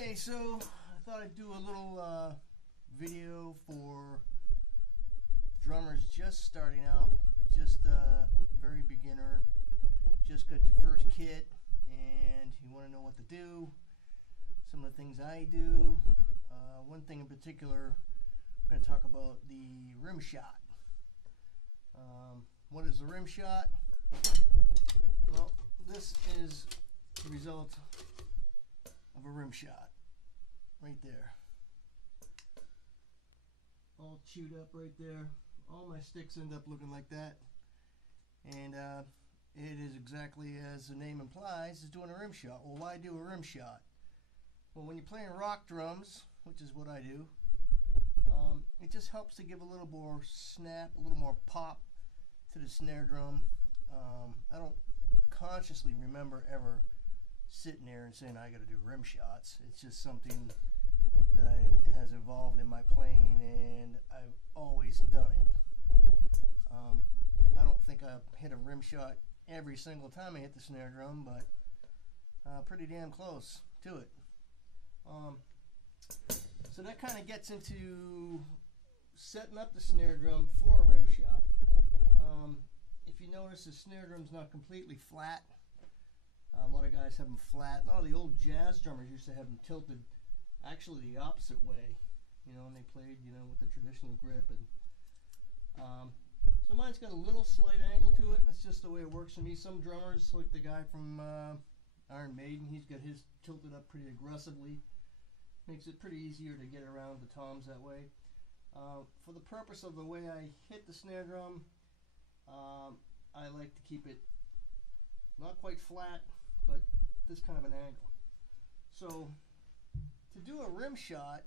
Okay, so I thought I'd do a little video for drummers just starting out, just very beginner, just got your first kit and you want to know what to do, some of the things I do. One thing in particular, I'm going to talk about the Rimshot. What is the Rimshot? Well, this is the result of a Rimshot right there, all chewed up right there. All my sticks end up looking like that, and it is exactly as the name implies, is doing a Rimshot. Well, why do a Rimshot? Well, when you're playing rock drums, which is what I do, it just helps to give a little more snap, a little more pop to the snare drum. I don't consciously remember ever sitting there and saying I got to do rim shots. It's just something that has evolved in my playing, and I've always done it. I don't think I hit a rim shot every single time I hit the snare drum, but pretty damn close to it. So that kind of gets into setting up the snare drum for a rim shot. If you notice, the snare drum's not completely flat. A lot of guys have them flat. A lot of the old jazz drummers used to have them tilted actually the opposite way, you know, and they played, you know, with the traditional grip. And so mine's got a little slight angle to it. That's just the way it works for me. Some drummers, like the guy from Iron Maiden, he's got his tilted up pretty aggressively. Makes it pretty easier to get around the toms that way. For the purpose of the way I hit the snare drum, I like to keep it not quite flat, but this kind of an angle. So to do a rim shot,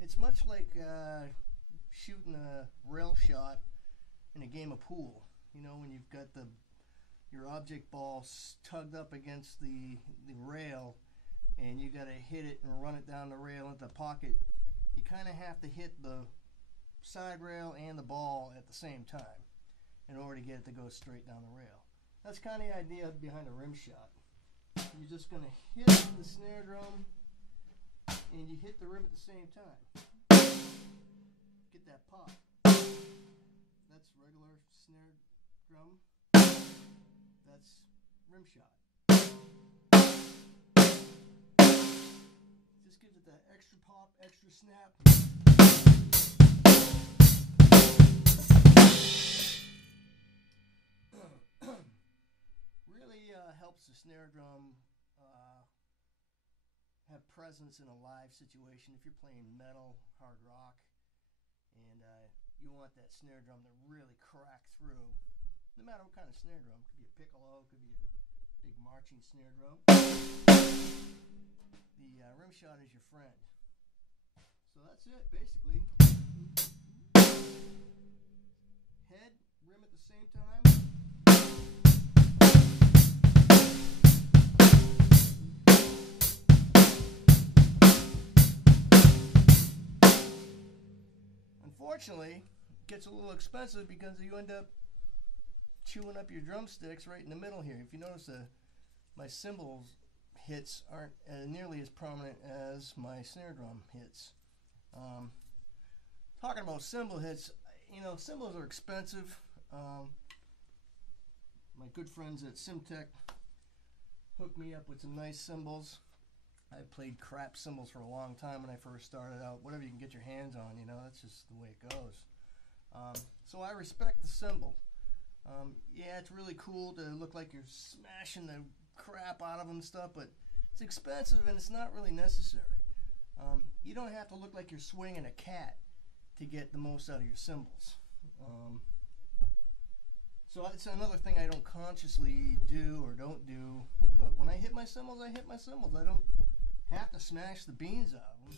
it's much like shooting a rail shot in a game of pool. You know, when you've got your object ball tugged up against the rail, and you got to hit it and run it down the rail into the pocket. You kind of have to hit the side rail and the ball at the same time in order to get it to go straight down the rail. That's kind of the idea behind a rim shot. You're just going to hit the snare drum and you hit the rim at the same time. Get that pop. That's regular snare drum. That's rim shot. Just gives it that extra pop, extra snap. Really helps the snare drum have presence in a live situation. If you're playing metal, hard rock, and you want that snare drum to really crack through, no matter what kind of snare drum, could be a piccolo, could be a big marching snare drum, the Rimshot is your friend. So that's it, basically. Head, rim at the same time. Unfortunately, it gets a little expensive because you end up chewing up your drumsticks right in the middle here. If you notice, my cymbals hits aren't nearly as prominent as my snare drum hits. Talking about cymbal hits, you know, cymbals are expensive. My good friends at Simtech hooked me up with some nice cymbals. I played crap cymbals for a long time when I first started out. Whatever you can get your hands on, you know, that's just the way it goes. So I respect the cymbal. Yeah, it's really cool to look like you're smashing the crap out of them and stuff, but it's expensive and it's not really necessary. You don't have to look like you're swinging a cat to get the most out of your cymbals. So that's another thing I don't consciously do or don't do, but when I hit my cymbals, I hit my cymbals. I don't have to smash the beans out of them.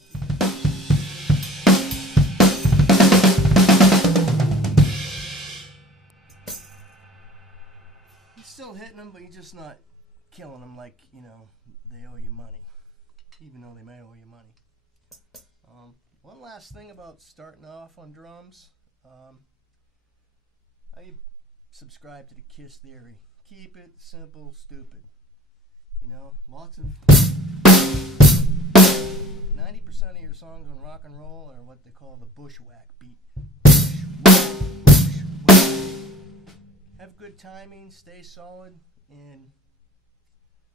You're still hitting them, but you're just not killing them like, you know, they owe you money, even though they may owe you money. One last thing about starting off on drums. I subscribe to the KISS theory. Keep it simple, stupid. You know, lots of 90% of your songs on rock and roll are what they call the bushwhack beat. Have good timing, stay solid, and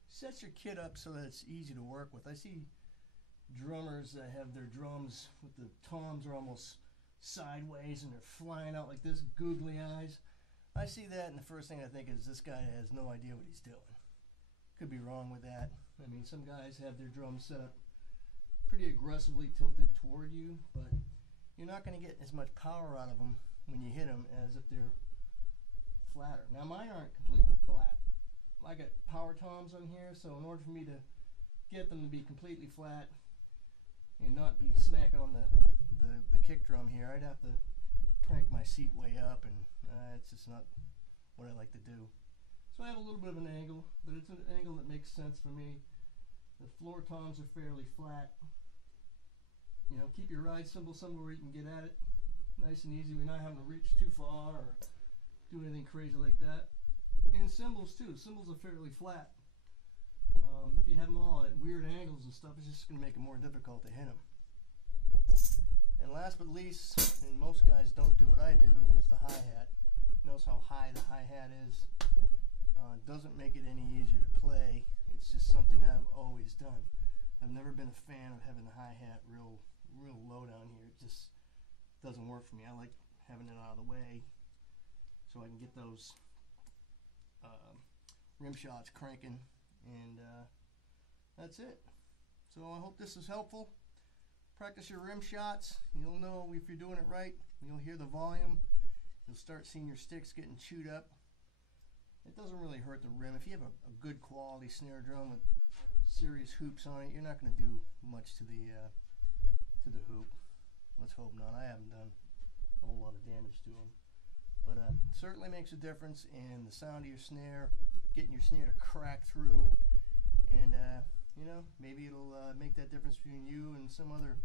set your kit up so that it's easy to work with. I see drummers that have their drums with the toms are almost sideways and they're flying out like this, googly eyes. I see that and the first thing I think is this guy has no idea what he's doing. Could be wrong with that. I mean, some guys have their drums set up pretty aggressively tilted toward you, but you're not going to get as much power out of them when you hit them as if they're flatter. Now mine aren't completely flat. I got power toms on here, so in order for me to get them to be completely flat and not be smacking on the kick drum here, I'd have to crank my seat way up, and it's just not what I like to do. So I have a little bit of an angle, but it's an angle that makes sense for me. The floor toms are fairly flat. You know, keep your ride cymbal somewhere where you can get at it. Nice and easy. We're not having to reach too far or do anything crazy like that. And cymbals too. Cymbals are fairly flat. If you have them all at weird angles and stuff, it's just going to make it more difficult to hit them. And last but least, and most guys don't do what I do, is the hi-hat. Notice how high the hi-hat is. Doesn't make it any easier to play. It's just something I've always done. I've never been a fan of having the hi-hat real low down here. It just doesn't work for me. I like having it out of the way so I can get those Rimshots cranking, and that's it. So I hope this is helpful. Practice your Rimshots. You'll know if you're doing it right. You'll hear the volume. You'll start seeing your sticks getting chewed up. It doesn't really hurt the rim. If you have a good quality snare drum with serious hoops on it, you're not going to do much to the hoop. Let's hope not. I haven't done a whole lot of damage to them, but certainly makes a difference in the sound of your snare, getting your snare to crack through, and you know, maybe it'll make that difference between you and some other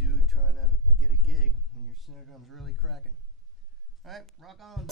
dude trying to get a gig when your snare drum's really cracking. All right, rock on.